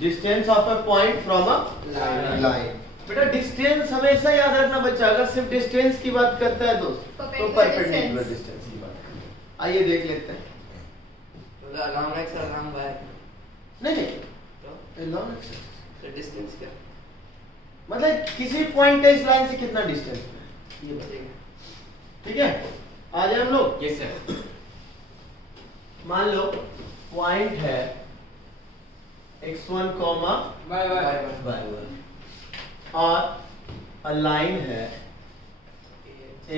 Distance of a point from a line. बेटा distance हमेशा याद रखना बच्चा, अगर सिर्फ डिस्टेंस की बात करता है दोस्त तो परपेंडिकुलर डिस्टेंस की बात करता है। आइए देख लेते हैं। लॉन्ग एक्स और लॉन्ग वाई नहीं तो लॉन्ग एक्स डिस्टेंस क्या मतलब किसी पॉइंट का इस लाइन से कितना डिस्टेंस है ये बताइए। ठीक है, आ जाए हम लोग। Yes sir. मान लो पॉइंट है x1 कॉमा y1 और अ लाइन है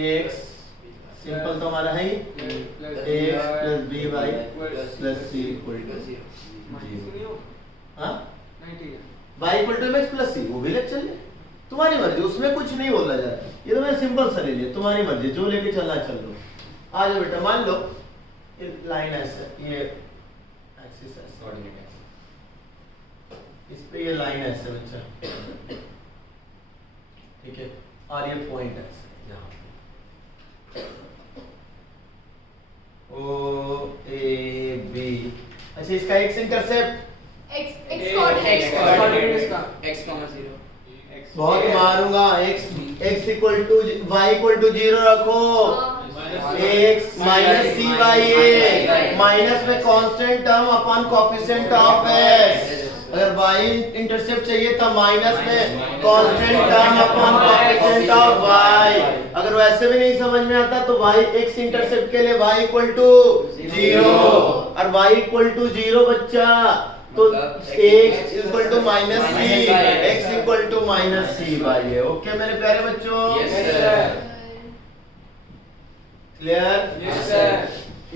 x, सिंपल तो हमारा है ही x plus B Y plus C equal to 0। हाँ y equal to mx plus C, वो भी लेके चल ले, तुम्हारी मर्जी, उसमें कुछ नहीं बोला जा रहा है। ये तो मैं सिंपल सा ले लिया, तुम्हारी मर्जी, जो लेके चलना चल लो। आ जाओ बेटा, मान लो ये लाइन ऐसे, ये एक्सिस ऐसे, कोऑर्डिनेट इस पे ये लाइन ऐसे बच्चा, ठीक है, और ये पॉइंट ऐसे यहाँ ओ ए बी। अच्छा इसका एक्स इंटरसेप्ट x कोऑर्डिनेट इसका x 0 बहुत मारूंगा, x equal to y equal to 0 रखो, x minus c by a, minus में constant term upon coefficient of x। अगर y इंटरसेप्ट चाहिए तो माइनस में constant term upon coefficient of y। अगर वैसे भी नहीं समझ में आता तो y x इंटरसेप्ट के लिए y इक्वल टू 0 और y इक्वल टू 0 बच्चा, तो x equal to minus c, x equal to minus c by है। ओके मेरे प्यारे बच्चों, क्लियर? Yes sir.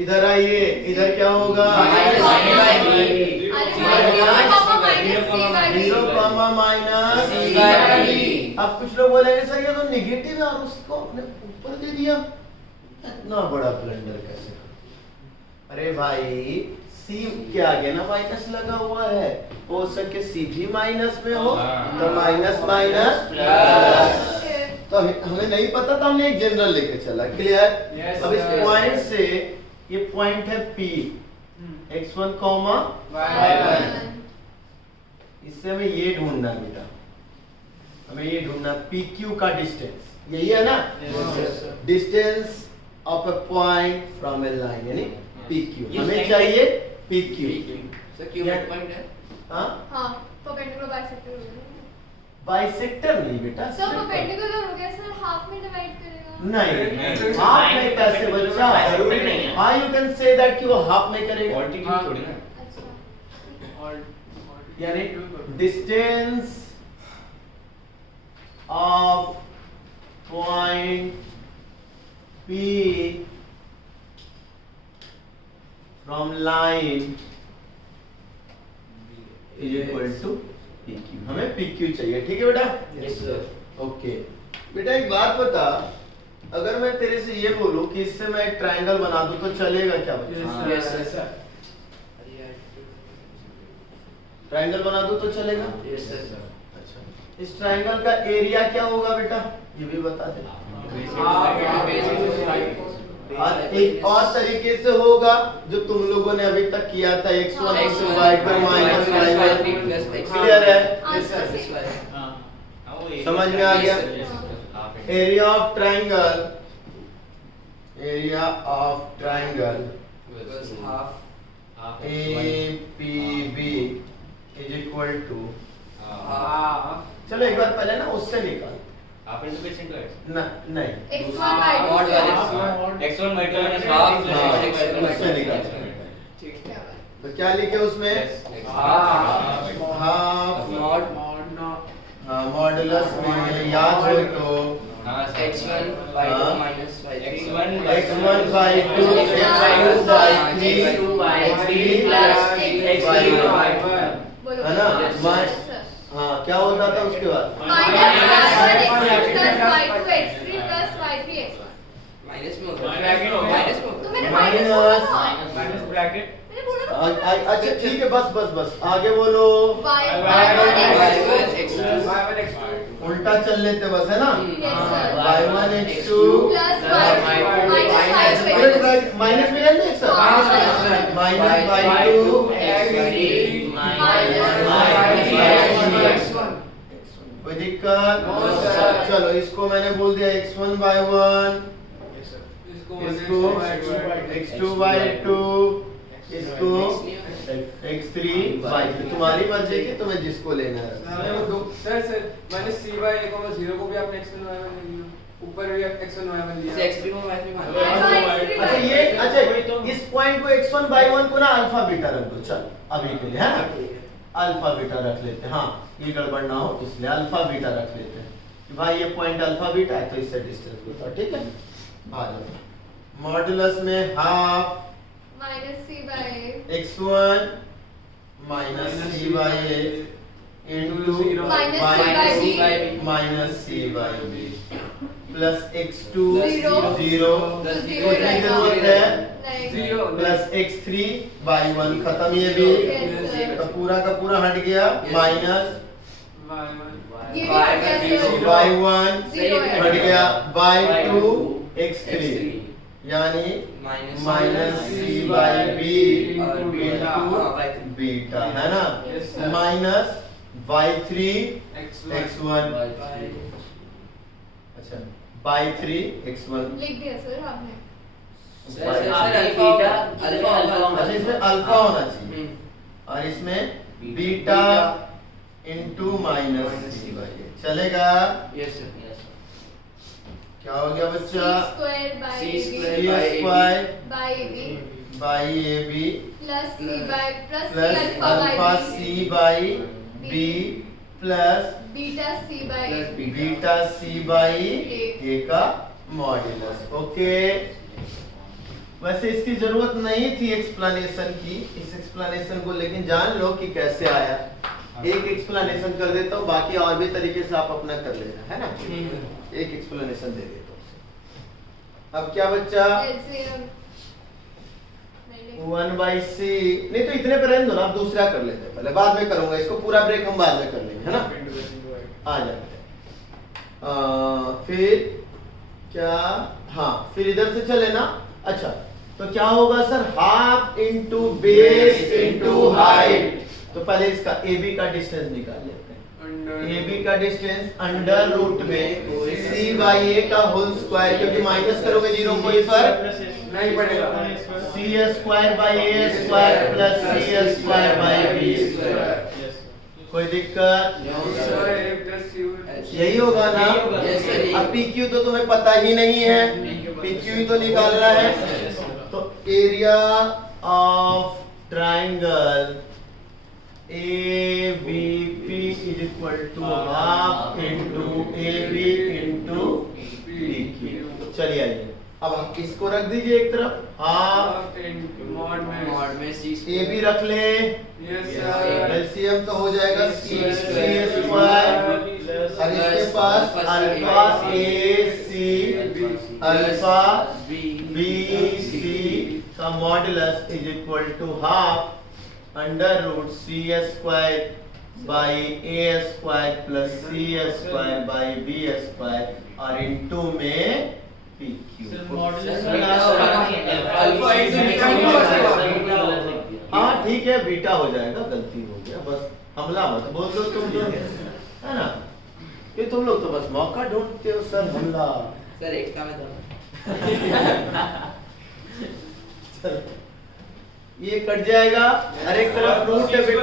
इधर आइए, इधर क्या होगा? 0 कॉमा माइनस सी बाई। अब कुछ लोग बोलेंगे सर ये तो नेगेटिव है और उसको अपने ऊपर दे दिया, इतना बड़ा ब्लंडर कैसे? अरे भाई सी के आगे ना माइनस लगा हुआ है, हो सके सी भी माइनस में हो तो माइनस माइनस प्लस। तो हमें नहीं पता था, हमने एक जनरल लेके चला। क्लियर? अब इस पॉइंट से, ये पॉइंट है P, x1 कॉमा y1, इससे हमें ये ढूंढना है बेटा, हमें ये ढूंढना PQ का डिस्टेंस, यही है ना? Distance of a point from A line, यानी PQ हमें चाहिए PQ। सर क्यों पॉइंट है? हाँ हाँ परपेंडिकुलर बाइसेक्टर हो गया। बाइसेक्टर नहीं बेटा, सर परपेंडिकुलर हो गया सर, हाफ में डिवाइड करेगा। नहीं हाफ में कैसे बच्चा, जरूरी नहीं है। हाँ यू कैन से दैट कि वो हाफ में करेगा, क्वांटिटी थोड़ी ना, अच्छा यानी distance of point P from line is equal to PQ। हमें PQ चाहिए, ठीक है बेटा? Yes sir. ओके बेटा एक बात बता, अगर मैं तेरे से ये बोलूं कि इससे मैं एक ट्रायंगल बना दूं तो चलेगा क्या बच्चा? Yes sir. ट्रायंगल बना दूं तो चलेगा? Yes sir. अच्छा इस ट्रायंगल का एरिया क्या होगा बेटा, ये भी बता दे। और एक और तरीके से होगा जो तुम लोगों ने अभी तक किया था, x1 x2 minus y1। Clear है? समझ में आ गया? Area of triangle, area of triangle APB is equal to, चलो एक बार पहले ना उससे निकाल, half into base into x नहीं x1 y2 x1 y2 half उससे निकाल। तो क्या लिखे उसमें? हाफ मॉडुलस में याद हो तो x1 y2 minus y3 x1 by 2 x2 by 3 plus x3 है ना? हाँ क्या होता था उसके बाद? माइनस में होता है, माइनस में तो मैंने माइनस माइनस ब्रैकेट मैंने बोला ना अच्छा ठीक है, बस आगे बोलो। y1 x2 उल्टा चल लेते बस, है ना? y1 x2 माइनस में रहने एक साथ, माइनस y2 x3 माइनस चलो इसको मैंने बोल दिया x1 by 1, इसको x2 by 2, इसको x3 by 3। तुम्हारी मर्जी की तुम्हें जिसको लेना है। सर मैंने c by a, 0 को भी आपने x1 y1 ले लिया, ऊपर भी आप x1 y1 लिया। x3 को y3 मान अच्छा ये अच्छा इस पॉइंट को x1 by 1 को ना अल्फा बीटा रख दो। चल अभी के लिए है ना अल्फा बीटा रख लेते हैं। हाँ ये गड़बड़ ना हो इसलिए अल्फा बीटा रख लेते हैं कि भाई ये पॉइंट अल्फा बीटा है तो इससे डिस्टेंस होता है। ठीक है आ जाओ मॉडुलस में half minus c by x1 minus c by a into minus c by b plus x2 0 0 plus को कितनी जरूरत है नहीं 0 प्लस x3 by 1 खत्म ये भी Yes, sir. तो पूरा का पूरा हट गया माइनस ये भी हट गया सर। y1 Zero है। हट गया by 2 x3 यानी minus c by b into beta है ना Yes, sir. Minus y3 x1 अच्छा by 3 x1 लिख दिया सर आपने। अच्छा इसमें अल्फा होना चाहिए और इसमें beta into minus c by a चलेगा। क्या हो गया बच्चा c square C by square c square by by b A B plus c by plus plus c alpha by c by B plus beta c by beta c by A का modulus. Okay वैसे इसकी जरूरत नहीं थी explanation की इस explanation को लेकिन जान लो कि कैसे आया। एक एक्सप्लेनेशन कर देता हूँ बाकी और भी तरीके से आप अपना कर लेना है ना। एक एक्सप्लेनेशन दे देता हूँ। अब क्या बच्चा LCM 1 बाई सी नहीं तो इतने पे रहने दो ना आप दूसरा कर लेते हैं पहले बाद में करूंगा इसको पूरा ब्रेक हम बाद में कर लेंगे है ना। आ जाते हैं फिर क्या हाँ फिर इधर से चले ना। अच्छा तो क्या होगा sir half into base into height. तो पहले इसका AB का डिस्टेंस निकाल लेते हैं। AB का डिस्टेंस अंडर रूट में c बाई a का होल स्क्वायर क्योंकि माइनस करोगे जीरो को इस पर नहीं पड़ेगा c square by a square plus c square by b square. कोई दिक्कत यही होगा ना। Yes, sir. अब PQ तो तुम्हें पता ही नहीं है PQ ही तो निकालना है। तो area of triangle ABP is equal to half into AB into PQ। चलिए आइए अब हम इसको रख दीजिए एक तरफ हाफ मॉड में c AB रख ले एलसीएम तो हो जाएगा c स्क्वायर और इसके पास alpha a c alpha b c का modulus is equal to half under root c square by a square plus c square by b square और इनटू में पी क्यू। हाँ ठीक है बीटा हो जाएगा गलती हो गया बस हमला मत बोल दो तुम तो है ना ये तुम लोग तो बस मौका ढूंढते हो सर हमला। सर एक्स्ट्रा में दो चलो ये कट जाएगा हर एक तरफ रूट है बेटा।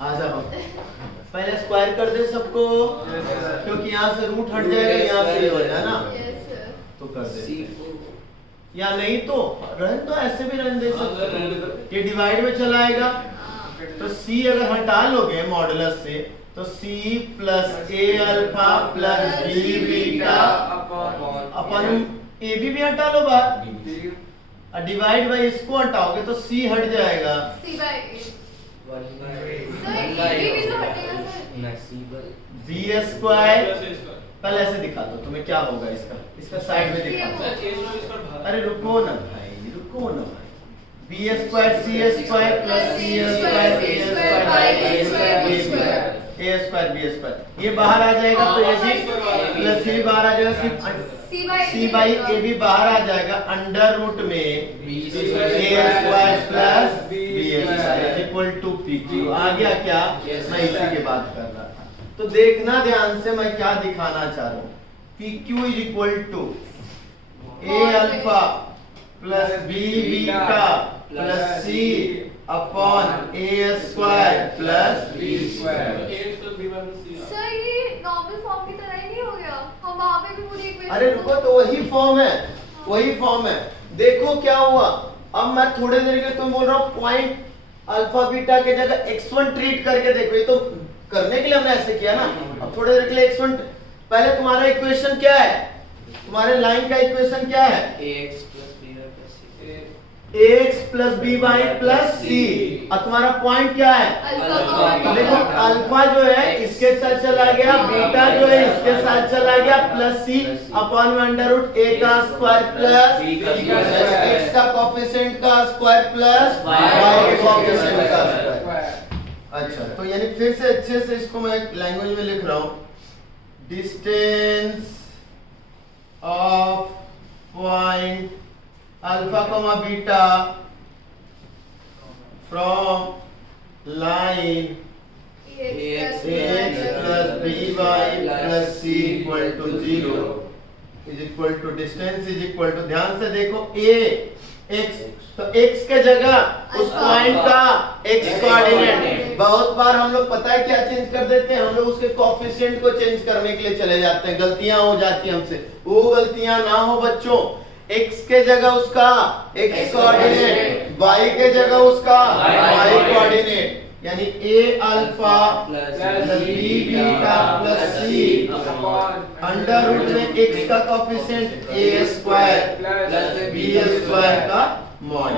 आ जाओ पहले स्क्वायर कर दे सबको क्योंकि यहाँ से रूट हट जाएगा यहाँ से ये हो जाए ना तो कर दे या नहीं तो रहने तो ऐसे भी रहने दे सकते ये डिवाइड में चला आएगा तो c अगर हटा लोगे मॉडुलस से तो c plus a alpha plus b beta upon a भी हटा लो बाहर और डिवाइड बाय इसको हटाओगे तो c हट जाएगा c बाय b स्क्वायर पहले ऐसे दिखा दो तुम्हें क्या होगा इसका साइड में दिखा दो। अरे रुको ना भाई b square c square plus c square a square by a square b square a square b square ये बाहर आ जाएगा तो ये भी प्लस सी बाहर आ जाएगा सिर्फ सी बाई ए भी बाहर आ जाएगा अंडर रूट में A square plus B square equal to P Q. आ गया क्या मैं इसी की बात कर रहा था। तो देखना ध्यान से मैं क्या दिखाना चाह रहा हूँ कि Q is equal to a alpha plus b beta plus c upon a square plus B square. Sir ये नॉर्मल फॉर्म की तरह ही नहीं हो गया? हम वहाँ पे भी पूरी इक्वेशन अरे रुको, तो वही फॉर्म है, वही फॉर्म है। देखो क्या हुआ, अब मैं थोड़ी देर के तुम बोल रहा हूँ पॉइंट अल्फा बीटा के जगह x1 ट्रीट करके देखो। ये तो करने के लिए हमने ऐसे किया ना। अब थोड़ी देर के लिए x1, पहले तुम्हारा इक्वेशन क्या है, तुम्हारे लाइन का इक्वेशन क्या है? ax plus by plus c ax plus B Y plus C. और तुम्हारा पॉइंट क्या है? अल्फा। देखो अल्फा जो है इसके साथ चला गया, बीटा जो है इसके साथ चला गया, plus c upon under root ए का स्क्वायर प्लस एक्स का कोफिशिएंट का स्क्वायर प्लस वाई के कोफिशिएंट का स्क्वायर। अच्छा, तो यानी फिर से अच्छे से इसको मैं लैंग्वेज में लिख रहा हूं। Distance of point alpha comma beta from line ax plus by plus c equal to 0 is equal to distance is equal to, ध्यान से देखो a x, तो x के जगह उस पॉइंट का x कोऑर्डिनेट। बहुत बार हम लोग पता है क्या चेंज कर देते हैं, हम लोग उसके कोएफिशिएंट को चेंज करने के लिए चले जाते हैं, गलतियां हो जाती हैं हमसे। वो गलतियां ना हो बच्चों, x के जगह उसका x कोऑर्डिनेट, y के जगह उसका y कोऑर्डिनेट, यानी a alpha plus b beta plus c under root में x का coefficient a square plus b square का मॉड।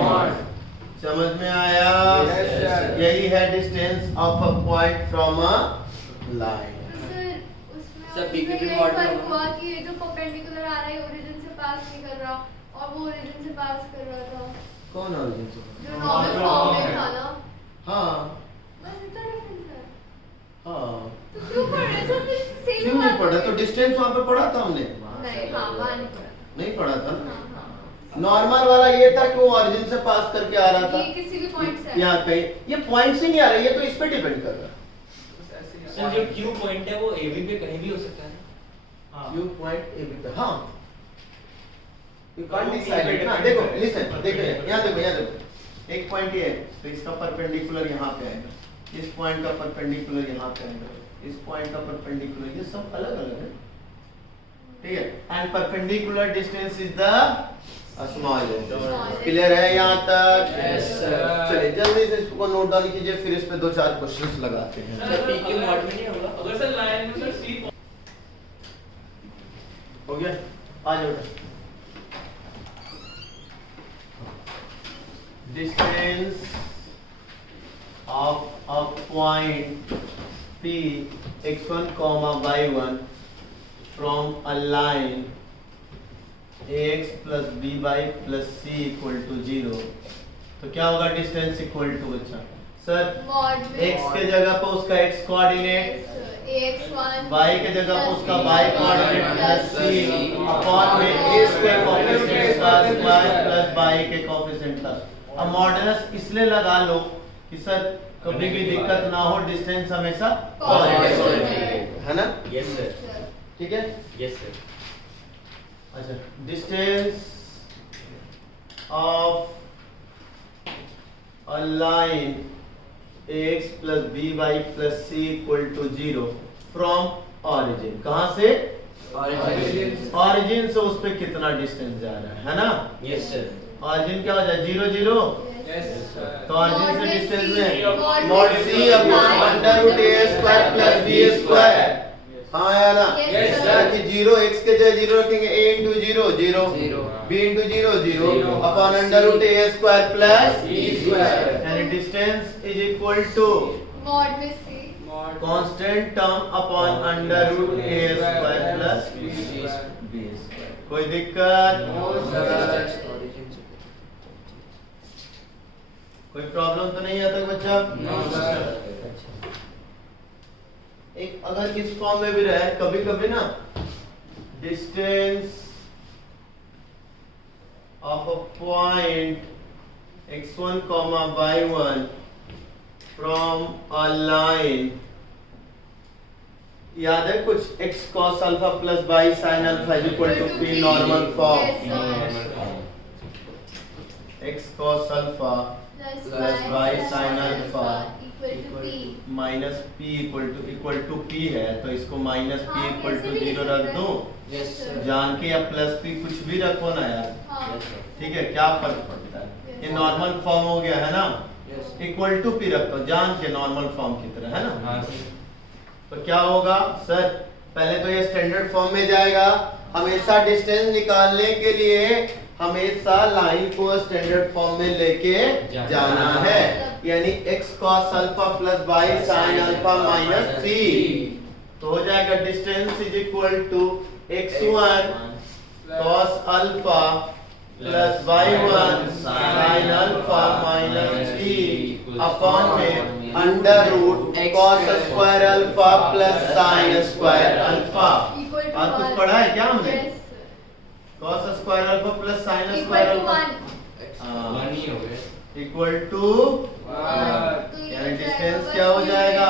समझ में आया? यही है distance of a point from a line. Sir, उसमें PQP ये मॉडल फर्क होगा। हुआ कि ये जो परपेंडिकुलर आ रहा है ओरिजिन से पास नहीं कर रहा और वो ओरिजिन से पास कर रहा था, कौन ओरिजिन से? जो नॉर्मल फॉर्म में था ना। हाँ बस इतना डिफरेंस है। हाँ, तो क्यों पढ़ रहे थे? फिर सेम क्यों नहीं पढ़ा? तो डिस्टेंस वहां पे पढ़ा था हमने, नहीं, हाँ वहाँ नहीं पढ़ा। नहीं पढ़ा था ना। हाँ, हाँ। नॉर्मल वाला ये था कि वो ओरिजिन से पास करके आ रहा था, ये किसी भी पॉइंट से यहाँ कहीं ये पॉइंट से नहीं आ रहा, ये तो इस पे डिपेंड कर रहा है। सर जो Q पॉइंट है वो AB पे कहीं भी हो सकता है। हाँ। Q पॉइंट ए बी पे, हाँ यू कांट डिसाइड ना। देखो लिसन, देखो यहाँ देखो, यहाँ देखो, एक पॉइंट ये है तो इसका परपेंडिकुलर यहाँ पे आएगा, इस पॉइंट का परपेंडिकुलर यहाँ पे आएगा, इस पॉइंट का परपेंडिकुलर, ये सब अलग अलग है, ठीक है। And perpendicular distance is the smallest. Clear है यहाँ तक? Yes, sir. चलिए जल्दी से इसको नोट डाउन कीजिए, फिर इस पे दो चार क्वेश्चंस लगाते हैं। सर PQ मॉड में नहीं होगा? अगर सर लाइन में सर C हो गया, आ जाओ। Distance of a point P x1 y1 from a line ax plus by plus c equal to 0, तो क्या होगा डिस्टेंस इक्वल टू? अच्छा सर, मॉड में x के जगह पर उसका x कोऑर्डिनेट, ax1 y के जगह पर उसका y coordinate plus c upon में x के कोएफिशिएंट का स्क्वायर प्लस y के कोएफिशिएंट का। अब मॉडुलस इसलिए लगा लो कि सर कभी भी दिक्कत ना हो, डिस्टेंस हमेशा पॉजिटिव है ना? यस सर, ठीक है। Yes sir. अच्छा, distance of a line ax plus by plus c equal to 0 from origin. कहां से? ऑरिजिन से उस पे कितना डिस्टेंस जा रहा है ना? Yes sir. ऑरिजिन क्या हो जाए? 0 0। Yes sir. तो ऑरिजिन से डिस्टेंस में mod c upon under root a square plus b square. हाँ या ना? Yes, sir. कि 0 x के जगह 0 रखेंगे, a into 0 0, Zero. b into 0 0 upon under root a square plus b square. यानी distance is equal to mod में c constant term upon under root a square plus b square. कोई दिक्कत? कोई problem तो नहीं आता बच्चा? No, sir. एक अगर इस फॉर्म में भी रहे कभी कभी ना, distance of a point x1 y1 from a line, याद है कुछ, x cos alpha plus y sin alpha is equal to p normal form, x cos alpha plus y sin alpha minus p equal to p है, तो इसको minus p equal to 0 रख दूं, yes sir जान के, या plus p कुछ भी रखो ना यार, यस सर ठीक है, क्या फर्क पड़ता है, ये नॉर्मल फॉर्म हो गया है ना, यस इक्वल टू p रखो जान के, नॉर्मल फॉर्म की तरह, है ना। हाँ तो क्या होगा सर, पहले तो ये स्टैंडर्ड फॉर्म में जाएगा, हमेशा डिस्टेंस निकालने के लिए हमेशा लाइन को स्टैंडर्ड फॉर्म में लेके जाना है, यानी x cos alpha plus y sin alpha minus p, तो हो जाएगा distance is equal to x1 cos alpha plus y1 sin alpha minus p upon में under root cos square alpha plus sin square alpha. आज कुछ पढ़ा है क्या हमने? cos square alpha plus sin square alpha one ही हो गया। इक्वल टू, यानी डिस्टेंस क्या हो जाएगा,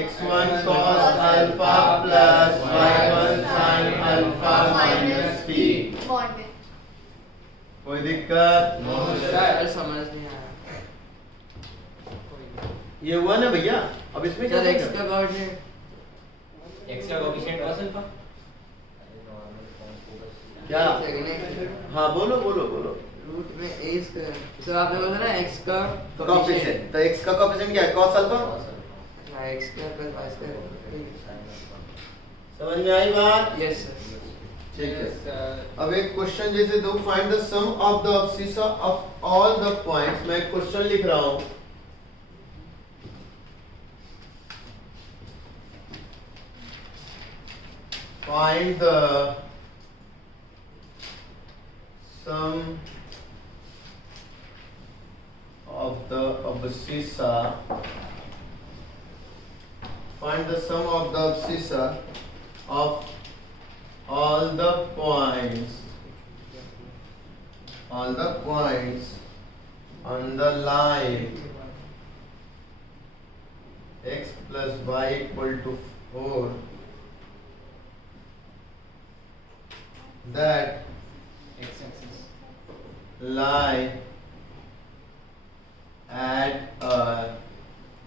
x1 cos alpha plus y1 sin alpha minus p। कोई दिक्कत? सर समझ नहीं आया ये हुआ ना भैया, अब इसमें क्या सर x करेंगे? का कोऑर्डिनेट x का कोएफिशिएंट cos अल्फा क्या? सेकंड हाँ बोलो बोलो बोलो। रूट में a स्क्वायर, सर आपने बोला ना x का कोएफिशिएंट, तो x का कोएफिशिएंट क्या है, cos alpha. x square plus y square. समझ में आई बात? यस सर ठीक है। अब एक क्वेश्चन जैसे दो, find the sum of the abscissa of all the points, मैं क्वेश्चन लिख रहा हूं, find the sum of the abscissa, find the sum of the abscissa of all the points on the line x plus y equal to 4 that x axis lie at a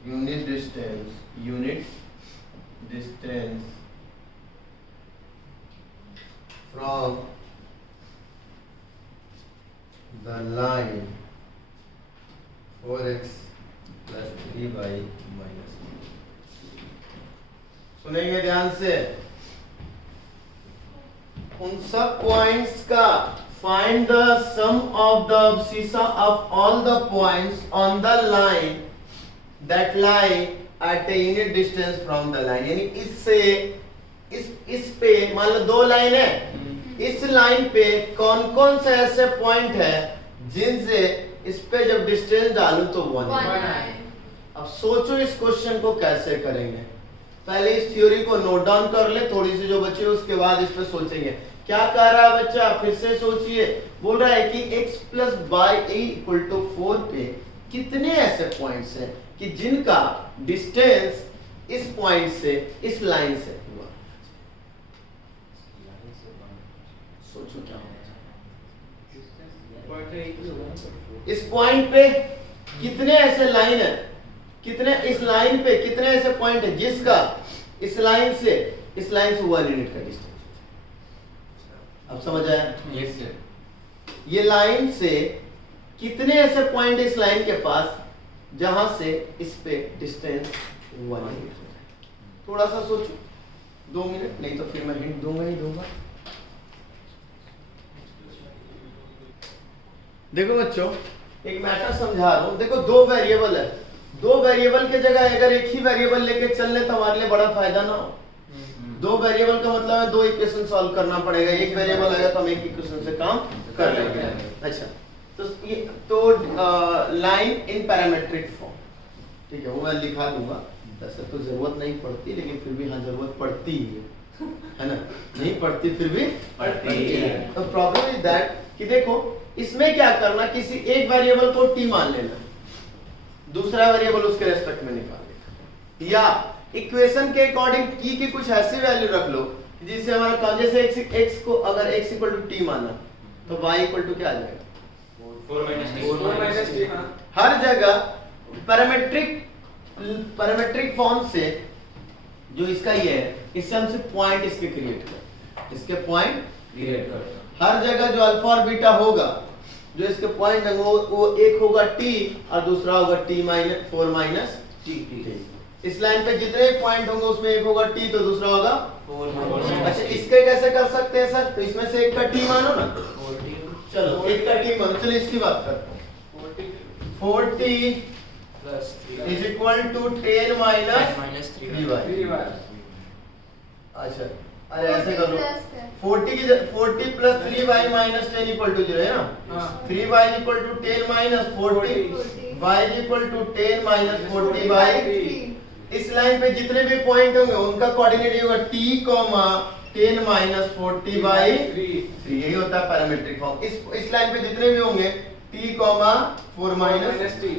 unit distance from the line 4x plus 3y minus 1। सुनेंगे ध्यान से, उन सब points का find the sum of the abscissa of all the points on the line that lie at a unit distance from the line, यानी इससे इस पे मान लो दो लाइन है, इस लाइन पे कौन कौन से ऐसे पॉइंट है जिनसे इस पे जब डिस्टेंस डालूं तो 1 है। अब सोचो इस क्वेश्चन को कैसे करेंगे, पहले इस थ्योरी को नोट डाउन कर ले, थोड़ी सी जो बची उसके बाद इस पे सोचेंगे। क्या कह रहा है बच्चा, फिर से सोचिए, बोल रहा है कि x plus y equal to 4 पे कितने ऐसे पॉइंट्स हैं कि जिनका डिस्टेंस इस पॉइंट से इस लाइन से हुआ। सोचो क्या होगा, इस पॉइंट पे कितने ऐसे लाइन है, कितने इस लाइन पे कितने ऐसे पॉइंट है जिसका इस लाइन से 1 यूनिट का डिस्टेंस। अब समझ आया? Yes sir. ये लाइन से कितने ऐसे पॉइंट इस लाइन के पास जहां से इस पे डिस्टेंस 1 यूनिट हो जाए। थोड़ा सा सोचो, 2 मिनट, नहीं तो फिर मैं हिंट दूंगा ही दूंगा। देखो बच्चों, एक मैटर समझा रहा हूं, देखो 2 वेरिएबल है, 2 वेरिएबल के जगह अगर एक ही वेरिएबल लेके चलने तो हमारे लिए बड़ा फायदा ना हो। 2 वेरिएबल का मतलब है 2 इक्वेशन सॉल्व करना पड़ेगा, एक वेरिएबल आएगा तो हम एक इक्वेशन से काम कर लेंगे। अच्छा, तो लाइन इन पैरामीट्रिक फॉर्म, ठीक है, वो मैं लिखा दूंगा, वैसे तो जरूरत नहीं पड़ती लेकिन फिर भी हाँ जरूरत पड़ती है ना, नहीं पड़ती फिर भी पड़ती है। तो प्रॉब्लम इज दैट कि देखो इसमें क्या करना, किसी एक वेरिएबल को t मान लेना, दूसरा वेरिएबल उसके रेस्पेक्ट में निकाल देगा। या इक्वेशन के अकॉर्डिंग t की कुछ ऐसी वैल्यू रख लो जिससे हमारा जैसे x को अगर x इक्वल टू t माना तो y इक्वल टू क्या आ जाएगा 4 minus t 4 minus t हाँ हर जगह पैरामीट्रिक फॉर्म से जो इसका ये है इससे हम सिर्फ पॉइंट इसके क्रिएट करते हैं, इसके पॉइंट क्रिएट करते हैं। हर जगह जो अल्फा और बीटा होगा जो इसके पॉइंट है वो एक होगा t और दूसरा होगा t माइनस 4 माइनस t। इस लाइन पे जितने पॉइंट होंगे उसमें एक होगा t तो दूसरा होगा 4 minus अच्छा इसके कैसे कर सकते हैं सर? तो इसमें से एक का t मानो ना, 14 चलो एक का t मानो, चलो इसकी बात करते हैं। 40 plus 3 is equal to 10 minus minus 3 3y। 3y अच्छा अरे ऐसे कर लो 40 40 की 40 plus 3y minus 10 equal to 0 है ना, हाँ 3y is equal to 10 minus 40 y is equal to 10 minus 40 by 3 इस लाइन पे जितने भी पॉइंट होंगे उनका कोऑर्डिनेट होगा t, 10 minus 40 by 3। यही होता है पैरामीट्रिक फॉर्म। इस लाइन पे जितने भी होंगे t, 4 minus t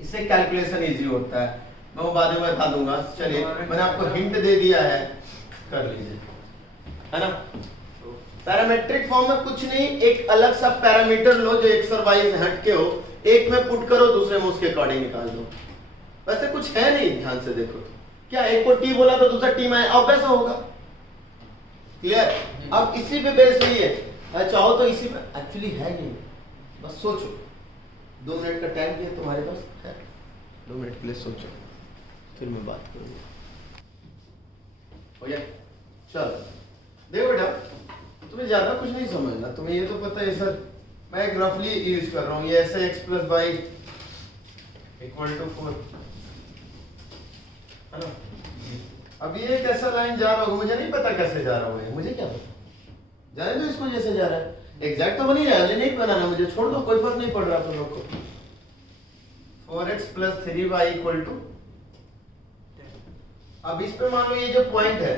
इससे कैलकुलेशन इजी होता है, मैं वो बाद में बता दूंगा। चलिए मैंने आपको हिंट दे दिया है, कर लीजिए, है ना। पैरामीट्रिक फॉर्म में कुछ नहीं, एक अलग सा पैरामीटर लो जो एक्स और वाई से हटके हो, एक में पुट करो दूसरे में उसके अकॉर्डिंग निकाल दो। वैसे कुछ है नहीं, ध्यान से देखो क्या, एक को टी बोला तो दूसरा टी में अब वैसा होगा। क्लियर? अब इसी पे बेस नहीं है, चाहो तो इसी पे, एक्चुअली है नहीं, बस सोचो। 2 मिनट का टाइम दिया तुम्हारे पास है, 2 मिनट के लिए सोचो, फिर मैं बात करूंगा। हो गया? चलो देखो बेटा, तुम्हें ज्यादा कुछ नहीं समझना, तुम्हें ये तो पता है सर मैं एक रफली यूज कर रहा हूँ, ये ऐसे x plus y equal to 4 है ना। अब ये कैसा लाइन जा रहा होगा मुझे नहीं पता, कैसे जा रहा होगा मुझे क्या पता, जाने दो इसको जैसे जा रहा है, एग्जैक्ट तो बनी है, नहीं बनाना मुझे, छोड़ दो, कोई फर्क नहीं पड़ रहा तुम लोग को। 4x plus 3y equal to, अब इस पे मान लो ये जो पॉइंट है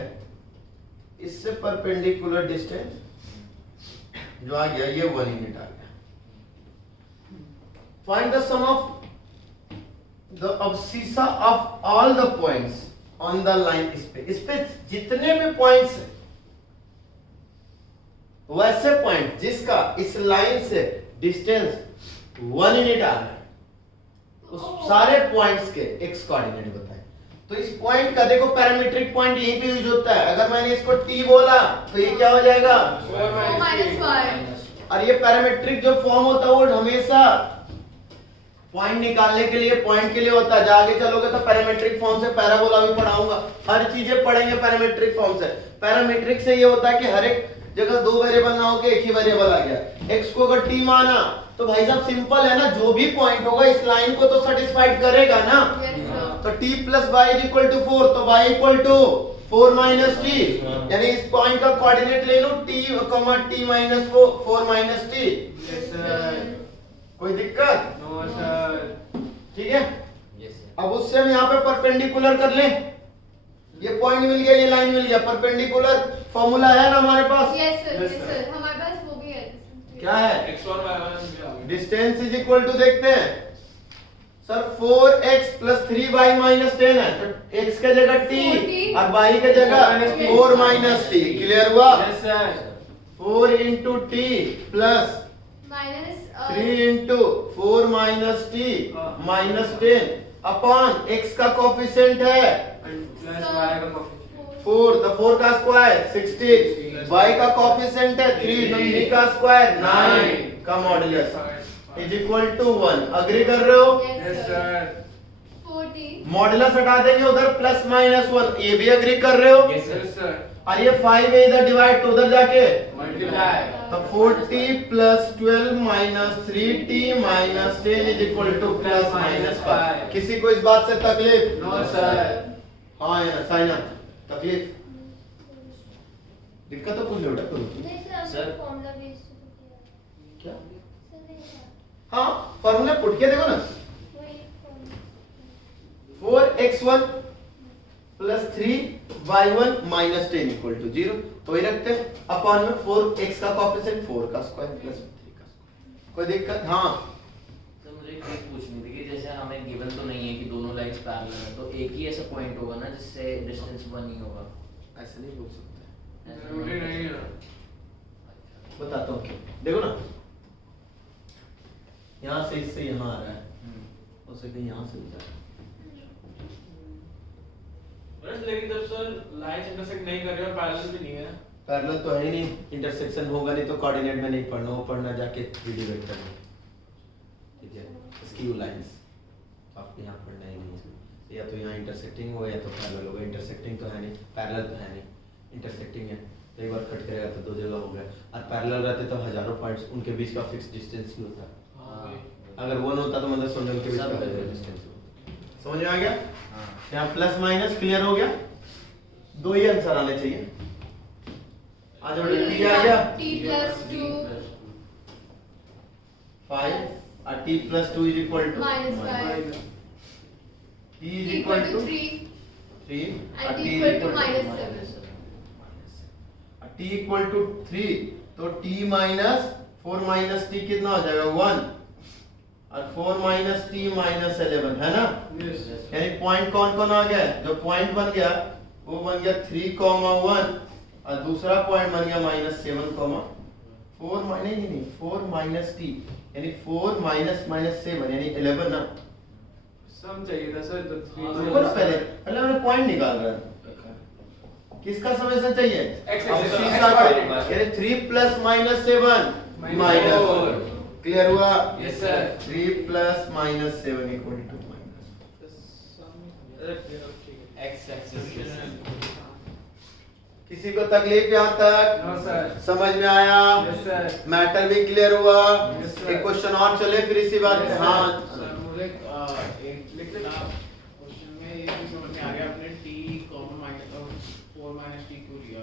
इससे परपेंडिकुलर डिस्टेंस जो आ गया ये 1 यूनिट आ गया। Find the sum of the abscissa of all the points on the line. इस पे जितने भी पॉइंट्स हैं वैसे पॉइंट जिसका इस लाइन से डिस्टेंस 1 यूनिट आ रहा है उस सारे पॉइंट्स के x कोऑर्डिनेट बताएं। तो इस पॉइंट का देखो पैरामीट्रिक पॉइंट यहीं पे यूज होता है, अगर मैंने इसको t बोला तो ये क्या हो जाएगा 4 minus y। और ये पैरामीट्रिक जो फॉर्म होता है वो हमेशा पॉइंट निकालने के लिए, पॉइंट के लिए होता है। आगे चलोगे तो पैरामीट्रिक फॉर्म से पैराबोला भी पढ़ाऊंगा, हर चीजें पढ़ेंगे पैरामीट्रिक फॉर्म से। पैरामीट्रिक से ये होता है कि हर एक जगह 2 वेरिएबल ना होके एक ही वेरिएबल आ गया। x को अगर t माना तो भाई साहब सिंपल है ना, जो भी पॉइंट होगा इस लाइन को तो सेटिस्फाइड करेगा ना। तो t plus y is equal to 4, तो y equal to 4 minus t, यानी इस पॉइंट का कोऑर्डिनेट ले लो t, t minus 4 minus t। कोई दिक्कत? No sir. ठीक है, यस सर। अब उससे हम यहाँ पे परपेंडिकुलर कर लें, ये पॉइंट मिल गया, ये लाइन मिल गया, परपेंडिकुलर फॉर्मूला है ना हमारे पास। यस सर हमारे पास वो भी है। क्या है? x1 y1 distance is equal to, देखते हैं sir 4x plus 3y minus 10 है, तो x के जगह t 4t और y के जगह 4 माइनस t। क्लियर हुआ? Yes sir. 4 into T plus minus 3 into 4 minus t minus 10 upon x का कोफिशिएंट है प्लस y का कोफिशिएंट 4, तो 4 का स्क्वायर 16, y का कोफिशिएंट है 3, तो 3 का स्क्वायर 9 का modulus is equal to 1। Agree कर रहे हो? Yes sir. 40 मॉडुलस हटा देंगे उधर प्लस माइनस 1, ये भी अग्री कर रहे हो? Yes yes sir. और ये 5 है इधर डिवाइड तो उधर जाके मल्टीप्लाई तो 40 plus 12 minus 3t minus 10 is equal to plus minus 5। किसी को इस बात से तकलीफ? No sir. हाँ है ना साइना, तकलीफ दिक्कत तो कुछ नहीं बेटा करो नहीं सर। फॉर्मूला बेस किया क्या? सर नहीं हाँ फॉर्मूला पुट के देखो ना, वही 4x1 plus 3y1 minus 10 equal to 0, तो वही रखते हैं अपॉन में 4x का कोएफिशिएंट 4 का स्क्वायर प्लस 3 का स्क्वायर। कोई दिक्कत? हाँ सर मुझे एक चीज पूछनी थी कि जैसे ही ऐसा पॉइंट होगा ना जिससे डिस्टेंस 1 ही होगा। ऐसे नहीं बोल सकते। ऐसा जरूरी नहीं है। बताता हूँ क्यों। देखो ना, यहाँ से इससे यहाँ आ रहा है, उससे कहीं यहाँ से भी जा रहा है। लेकिन जब सर लाइंस इंटरसेक्ट नहीं कर रहे और पैरेलल भी नहीं है, पैरेलल तो है ही नहीं, इंटरसेक्शन होगा नहीं तो कोऑर्डिनेट में नहीं पढ़ना, वो पढ़ना जाके 3D वेक्टर में, ठीक है, स्क्यू लाइंस तो आपको यहाँ पढ़ना ही नहीं है। या तो यहाँ इंटरसेक्टिंग हो या तो पैरेलल होगा। इंटरसेक्टिंग तो है नहीं, पैरेलल तो है नहीं, इंटरसेक्टिंग है तो एक बार कट करेगा तो 2 जगह हो गया। और पैरेलल रहते तो हजारों पॉइंट्स उनके बीच का फिक्स डिस्टेंस ही होता। अगर वो होता तो मतलब समझो उनके बीच का डिस्टेंस होता। समझ में आ गया? यहाँ प्लस माइनस क्लियर हो गया, 2 ही आंसर आने चाहिए। आज बड़े t आ गया t plus 2 5 और t plus 2 is equal to minus 5 t is equal to 3 3 and t equal to minus 7. t equal to 3 तो t minus 4 minus t कितना हो जाएगा 1 और 4 minus t minus 11 है ना। यानी पॉइंट कौन कौन आ गया? जो पॉइंट बन गया वो बन गया 3,1 और दूसरा पॉइंट बन गया -7,4 नहीं 4 minus t यानी 4 minus 7 यानी 11 ना। सम चाहिए था सर तो 3 देखो ना पहले हमने पॉइंट निकाल रहा है, किसका समेशन चाहिए? X अब एक्सिस C का का coordinate। यानी 3 plus -7 -4 क्लियर हुआ? Yes sir. 3 plus -7 equal to x axis किसी को तकलीफ यहाँ तक? No sir. समझ में आया? Yes sir. मैटर भी क्लियर हुआ? Yes, sir. एक क्वेश्चन और चले फिर इसी बात Yes, sir. हाँ सर मुझे एक लिख देना क्वेश्चन में, ये भी समझ में आ गया आपने t common minus 4 minus t क्यों लिया।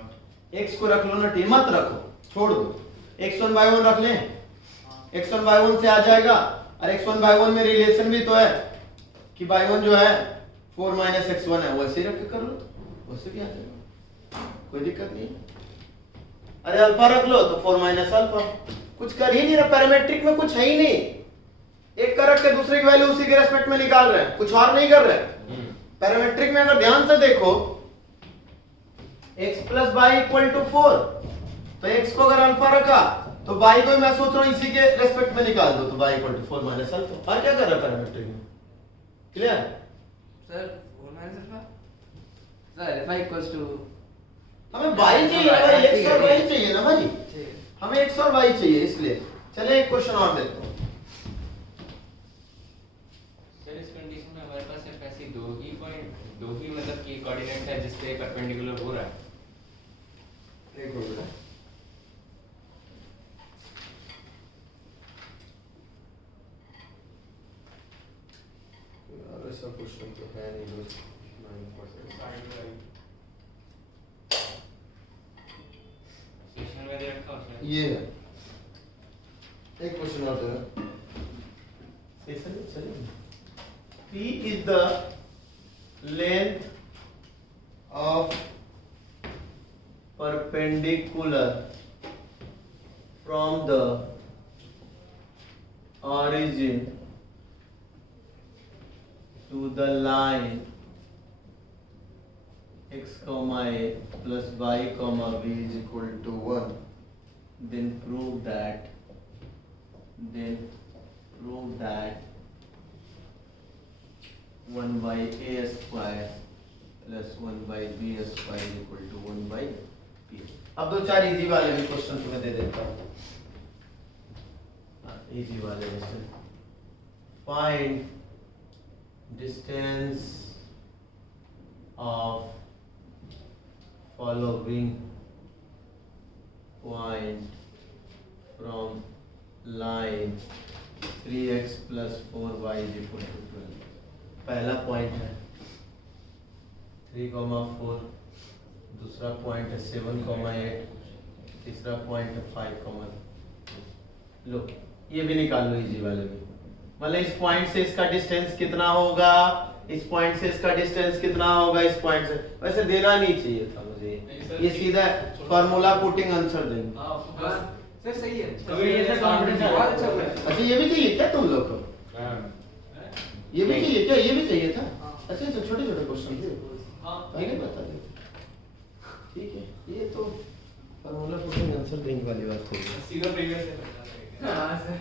x को रख लो ना, t मत रखो, छोड़ दो, x1 by 1 रख लें, x1 by 1 से आ जाएगा। और x1 by 1 में रिलेशन भी तो है कि by 1 जो है 4 minus x1 है, वैसे ही रख के कर लो, वैसे भी आ जाएगा, कोई दिक्कत नहीं। अरे अल्फा रख लो तो 4 minus अल्फा, कुछ कर ही नहीं रहा, पैरामेट्रिक में कुछ है ही नहीं, एक का रख के दूसरे की वैल्यू उसी के रेस्पेक्ट में निकाल रहे हैं, कुछ और नहीं कर रहे हैं। पैरामेट्रिक में अगर ध्यान से देखो x plus y equal to 4 तो x को अगर अल्फा रखा तो y को मैं सोच रहा हूं इसी के रेस्पेक्ट में निकाल दो तो y equal to 4 minus alpha. और क्या कर रहा है पैरामेट्रिक में? Clear? Sir 4 minus alpha sir alpha equals to हमें y चाहिए भाई, x और y चाहिए ना भाई, हमें x और y चाहिए, इसलिए चले एक क्वेश्चन और देखते हैं। सर इस कंडीशन में हमारे पास सिर्फ ऐसी दो ही मतलब कि कोऑर्डिनेट है जिससे परपेंडिकुलर हो रहा है। एक मिनट यार, ऐसा क्वेश्चन तो है नहीं दोस्त, 9%। सेशन में दे रखा उसने। ये है एक क्वेश्चन और है, सेशन चलिए। P is the length of perpendicular from the origin to the line x comma a plus y comma b is equal to 1, then prove that 1 by a square plus 1 by b square is equal to 1 by p। अब दो चार easy वाले भी question तुम्हें दे देता हूँ, easy वाले question. Find distance of following point from line 3x plus 4y is equal to 12। पहला पॉइंट है 3,4, दूसरा पॉइंट है 7,8, तीसरा पॉइंट है 5,2। लो ये भी निकाल लो इजी वाले भी, मतलब इस पॉइंट से इसका डिस्टेंस कितना होगा, इस पॉइंट से इसका डिस्टेंस कितना होगा, इस पॉइंट से। वैसे देना नहीं चाहिए था मुझे, ये सीधा फार्मूला पुटिंग आंसर देंगे। हां सर सही है। तो ये सर कॉन्फिडेंस है। बहुत अच्छा है। अच्छा ये भी चाहिए क्या तुम लोग को? ये भी चाहिए क्या? ये भी चाहिए था? अच्छा छोटे छोटे क्वेश्चन चीजें हाँ पहले बता देते। ठीक है, ये तो फॉर्मूला पुटिंग आंसर देने वाली बात हो गई। सीधा प्रीवियस है। हाँ सर